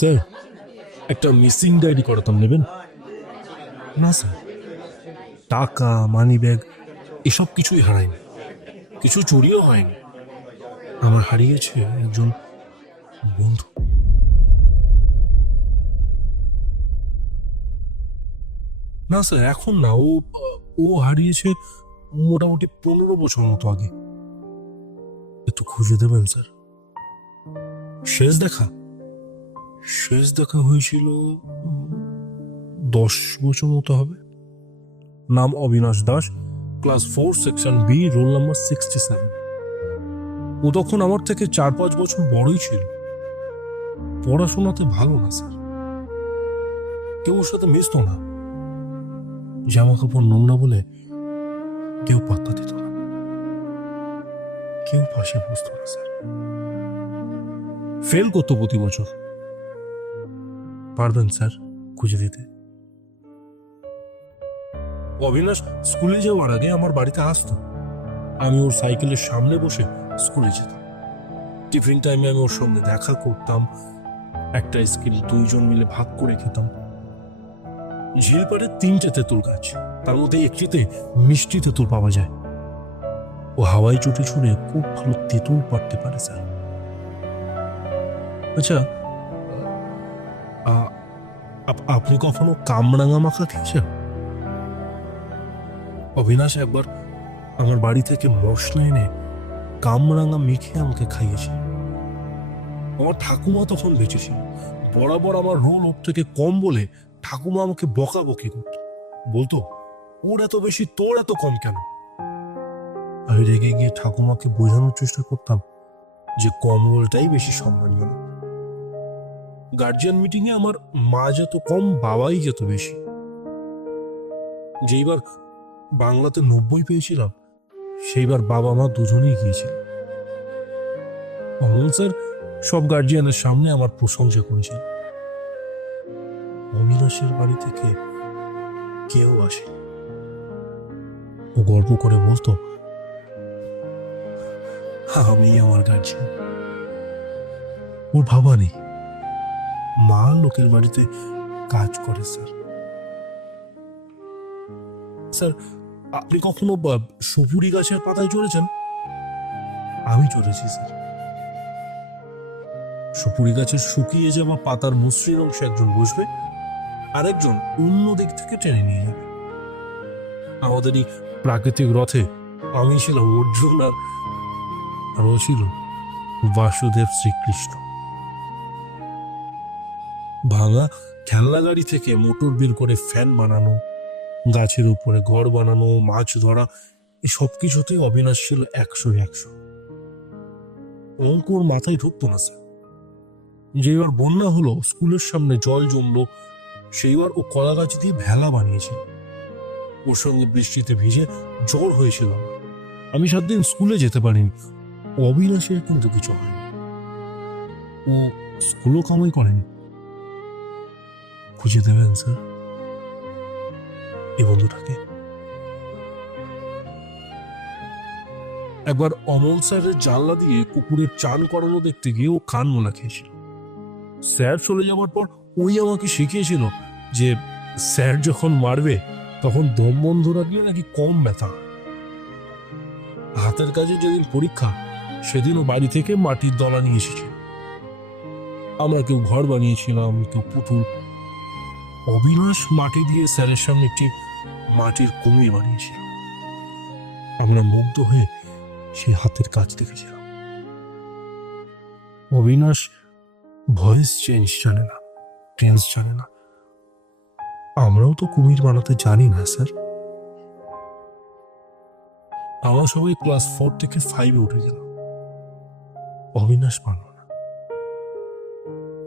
Sir, একটা missing diary করাতাম, নেবেন? না স্যার, টাকা, মানি ব্যাগ এসব কিছুই হারায়নি, কিছু চুরিও হয়নি। আমার হারিয়েছে একজন বন্ধু। না স্যার, এখন না, ও হারিয়েছে মোটামুটি 15 বছর মতো আগে। একটু খুঁজে দেবেন স্যার। শেষ দেখা শেষ দেখা হয়েছিল 10 বছর মতো হবে। নাম Abinash Das, class 4, section B, roll number 67। ও তখন আমার থেকে 4-5 বছর বড়ই ছিল। পড়াশোনাতে ভালো না স্যার, কেউ ওর সাথে মিশতো না। জামা কাপড় নোংরা বলে কেউ পাত্তা দিত না, কেউ পাশে বসতো না স্যার। ফেল করতো প্রতি বছর। পারবেন স্যার খুঁজে দিতে? অবিনাশ স্কুলে যাওয়ার আগে আমার বাড়িতে আসতো। আমি ওর সাইকেলের সামনে বসে স্কুলে যেতাম। টিফিন টাইমে আমি ওর সঙ্গে দেখা করতাম, একটা স্কিল 2জন মিলে ভাগ করে খেতাম। ঝিলপাড়ে 3টে তেঁতুল গাছ, তার মধ্যে একটিতে মিষ্টি তেঁতুল পাওয়া যায়। ও হাওয়াই চটি ছুঁড়ে খুব ভালো তেঁতুল পাড়তে পারে স্যার। আচ্ছা, আপনি কখনো কামরাঙা মাখা খেয়েছেন? অবিনাশ একবার আমার বাড়ি থেকে মশলা এনে কামরাঙা মেখে আমাকে খাইয়েছে। আমার ঠাকুমা তখন বেঁচে ছিল। বরাবর আমার রোল ওর থেকে কম বলে ঠাকুমা আমাকে বকাবকি করত, বলতো ওর এত বেশি, তোর এত কম কেন? আমি রেগে গিয়ে ঠাকুমাকে বোঝানোর চেষ্টা করতাম যে কম রোলটাই বেশি সম্মানীয়। গার্জিয়ান মিটিং এ আমার মা যত কম, বাবাই যত বেশি। যেইবার বাংলাতে 90 পেয়েছিলাম, সেইবার বাবা মা দুজনেই গিয়েছিল। অমল স্যার সব গার্জিয়ানের সামনে আমার প্রশংসা করেছিল। অবিনাশের বাড়ি থেকে কেউ আসে। ও গর্ব করে বলতো, আমি আমার গার্জিয়ান। ওর ভাবা নেই, মা লোকের বাড়িতে কাজ করে স্যার। স্যার, আপনি কখনো সুপুরি গাছের পাতায় চড়েছেন? আমি চড়েছি স্যার। সুপুরি গাছের শুকিয়ে যাওয়া পাতার মসৃণ অংশে একজন বসবে, আরেকজন অন্য দিক থেকে টেনে নিয়ে যাবে। আমাদের এই প্রাকৃতিক রথে আমি ছিলাম অর্জুন, আর ও ছিল বাসুদেব শ্রীকৃষ্ণ। ভাঙা খেলনা গাড়ি থেকে মোটর বের করে ফ্যান বানানো, গাছের উপরে ঘর বানানো, মাছ ধরা, এই সব কিছুতে অবিনাশ ছিল 100-100। অঙ্ক ওর মাথায় ঢুকতো না স্যার। যেবার বন্যা হলো, স্কুলের সামনে জল জমলো, সেইবার ও কলা গাছ দিয়ে ভেলা বানিয়েছিল। ওর সঙ্গে বৃষ্টিতে ভিজে জ্বর হয়েছিল আমার। আমি 7 দিন স্কুলে যেতে পারিনি। অবিনাশের কিন্তু কিছু হয়নি, ও স্কুলও কামাই করেনি। খুঁজে দেবেন স্যার এই বন্ধুটাকে। একবার অমল স্যারের জানলা দিয়ে কুকুরের চান করানো দেখতে গিয়ে ও কান মোলা খেয়েছিল। স্যার চলে যাওয়ার পর ওই আমাকে শিখিয়েছিল যে স্যার যখন মারবে তখন দম বন্ধ রাখলে নাকি কম ব্যথা হয়। হাতের কাজে যেদিন পরীক্ষা, সেদিনও বাড়ি থেকে মাটির দলা নিয়ে এসেছিল। আমরা কেউ ঘর বানিয়েছিলাম, কেউ পুতুল। অবিনাশ মাটি দিয়ে স্যারের সামনে একটি মাটির কুমির বানিয়েছিল। আমরা মুগ্ধ হয়ে সেই হাতের কাজ দেখেছিলাম। অবিনাশ ভয়েস চেঞ্জ জানে না, টেন্স জানে না। আমরাও তো কুমির বানাতে জানি না স্যার। আমরা সবাই ক্লাস 4 থেকে 5-এ উঠে গেলাম, অবিনাশ পারল না।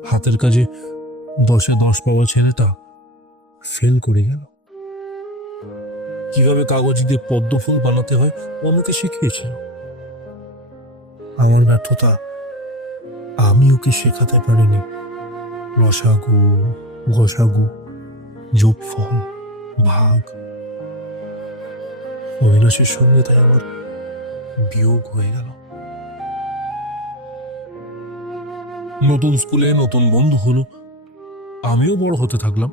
হাতের কাজে 10-এ 10 পাওয়া ছেলেটা ফেল করে গেল। কিভাবে কাগজ দিয়ে পদ্ম ফুল বানাতে হয় ও আমাকে শিখিয়েছিল। আমার ব্যর্থতা, আমি ওকে শেখাতে পারিনি লসাগু, গসাগু, যোগফল, ভাগ। অবিনাশের সঙ্গে তাই আমার বিয়োগ হয়ে গেল। নতুন স্কুলে নতুন বন্ধু হলো, আমিও বড় হতে থাকলাম,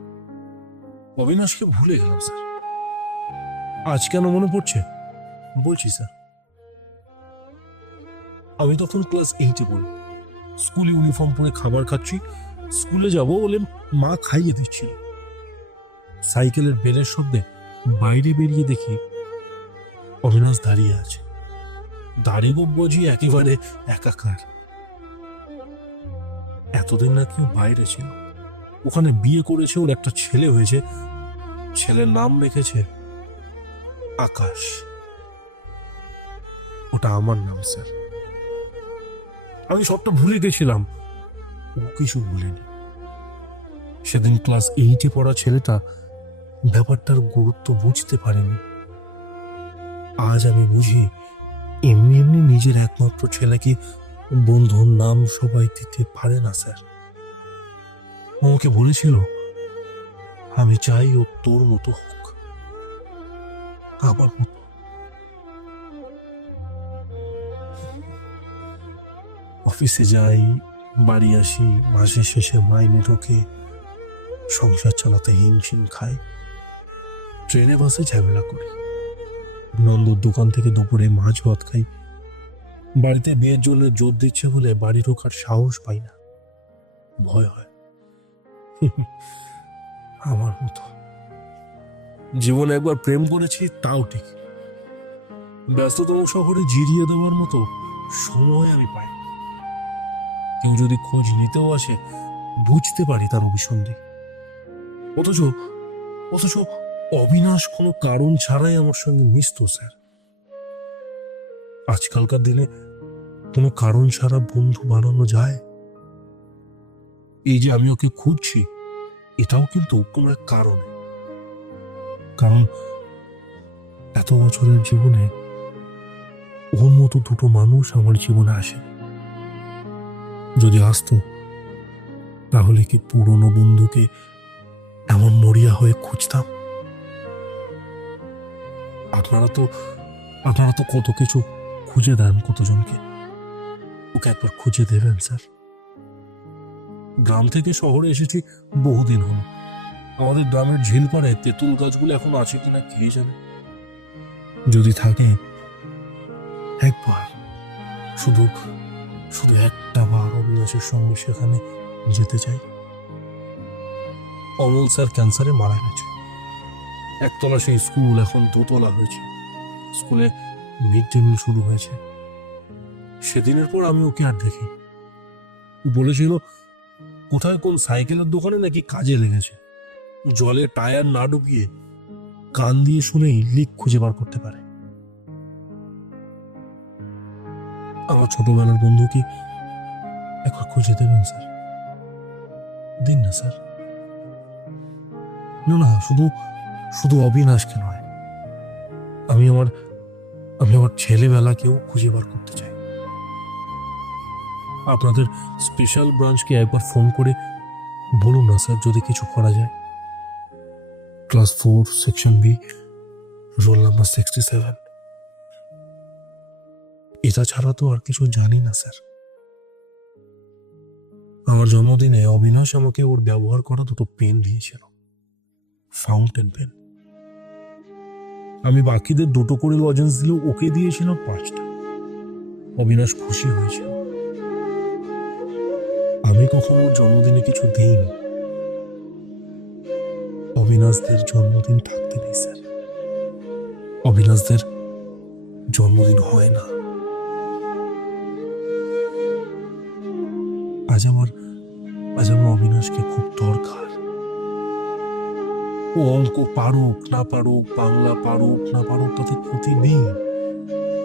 অবিনাশকে ভুলে গেলাম স্যার। আজ কেন মনে পড়ছে বলছি স্যার। আমি তখন ক্লাস 8-এ পড়ি। স্কুল ইউনিফর্ম পরে খাবার খাচ্ছি, স্কুলে যাব বলে মা খাইয়ে দিচ্ছিল। সাইকেলের বেলের শব্দে বাইরে বেরিয়ে দেখি অবিনাশ দাঁড়িয়ে আছে, দাড়ি গোপ গজিয়ে একেবারে একাকার। এতদিন নাকি ও বাইরে ছিল, ওখানে বিয়ে করেছে, ওর একটা ছেলে হয়েছে, ছেলের নাম রেখেছে আকাশ। ওটা আমার নাম স্যার। আমি সবটা ভুলে গেছিলাম, ও কিছু ভুলেনি। সেদিন ক্লাস 8-এ পড়া ছেলেটা ব্যাপারটার গুরুত্ব বুঝতে পারেনি। আজ আমি বুঝি, এমনি এমনি নিজের একমাত্র ছেলেকে বন্ধুর নাম সবাই দিতে পারে না স্যার। আমাকে বলেছিল, আমি চাই ও তোর মতো হোক, আমার মতো। অফিসে যাই, বাড়ি আসি, মাসের শেষে মাইনে ঢোকে, সংসার চালাতে হিমশিম খাই, ট্রেনে বাসে ঝামেলা করি, নন্দর দোকান থেকে দুপুরে মাছ ভাত খাই, বাড়িতে বিয়ের জন্য জোর দিচ্ছে বলে বাড়ি ঢোকার সাহস পাই না, ভয় হয়। আমার মতো জীবনে একবার প্রেম করেছি, তাও ঠিক। ব্যস্ততম শহরে জিরিয়ে দেওয়ার মতো সময় আমি পাই। কেউ যদি খোঁজ নিতেও আসে, বুঝতে পারি তার অভিসন্ধি। অথচ অথচ অবিনাশ কোনো কারণ ছাড়াই আমার সঙ্গে মিশত স্যার। আজকালকার দিনে কোনো কারণ ছাড়া বন্ধু বানানো যায়? এই যে আমি ওকে খুঁজছি, এটাও কিন্তু কোনো এক কারণে। কারণ এত বছরের জীবনে ওর মতো দুটো মানুষ আমার জীবনে আসে। যদি আসতো, তাহলে কি পুরনো বন্ধুকে এমন মরিয়া হয়ে খুঁজতাম? আপনারা তো কত কিছু খুঁজে দেন কতজনকে, ওকে একবার খুঁজে দেবেন স্যার। গ্রাম থেকে শহরে এসেছি বহুদিন হলো, আমাদের গ্রামের ঝিলপাড়ে তেঁতুল গাছগুলো এখন আছে কিনা কে জানে। যদি থাকে, একবার শুধু শুধু একটা বার অবিনাশের সঙ্গে সেখানে যেতে চাই। অমল স্যার ক্যান্সারে মারা গেছে। একতলা সেই স্কুল এখন দোতলা হয়েছে, স্কুলে মিড ডে মিল শুরু হয়েছে। সেদিনের পর আমি ওকে আর দেখি। বলেছিল কোথায় কোন সাইকেলের দোকানে নাকি কাজে লেগেছে, জলে টায়ার না ডুবিয়ে কান দিয়ে শুনেই লিক খুঁজে বার করতে পারে। আমার ছোটবেলার বন্ধু কি একবার খুঁজে দেবেন স্যার? দিন না স্যার। না, শুধু শুধু অবিনাশকে নয়, আমি আমার ছেলেবেলাকেও খুঁজে বার করতে চাই। আপনাদের স্পেশাল ব্রাঞ্চকে একবার ফোন করে বলুন না স্যার, যদি কিছু করা যায়। Class 4 section B, roll number 67। এটা ছাড়া তো আর কিছু জানি না স্যার। আমার জন্মদিনে অবিনাশ আমাকে ওর ব্যবহার করা দুটো পেন দিয়েছিল, ফাউন্টেন পেন। আমি বাকিদের দুটো করে লজেন্স দিলেও ওকে দিয়েছিলাম 5টা। অবিনাশ খুশি হয়েছিল। আমি কখনো ওর জন্মদিনে কিছু দিইনি। অবিনাশদের জন্মদিন থাকতে নেই স্যার, অবিনাশদের জন্মদিন হয় না। আজ আমার অবিনাশকে খুব দরকার। ও অঙ্ক পারুক না পারুক, বাংলা পারুক না পারুক, তাতে ক্ষতি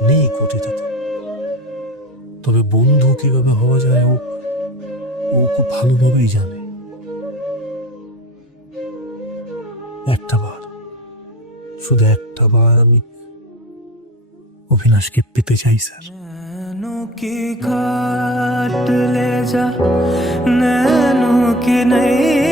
নেই ক্ষতি তাতে। তবে বন্ধু কিভাবে হওয়া যায় ও খুব ভালোভাবেই জানে। শুধু একটা বার আমি অবিনাশকে পেতে চাই স্যার। की काट ले जा नैनों की नहीं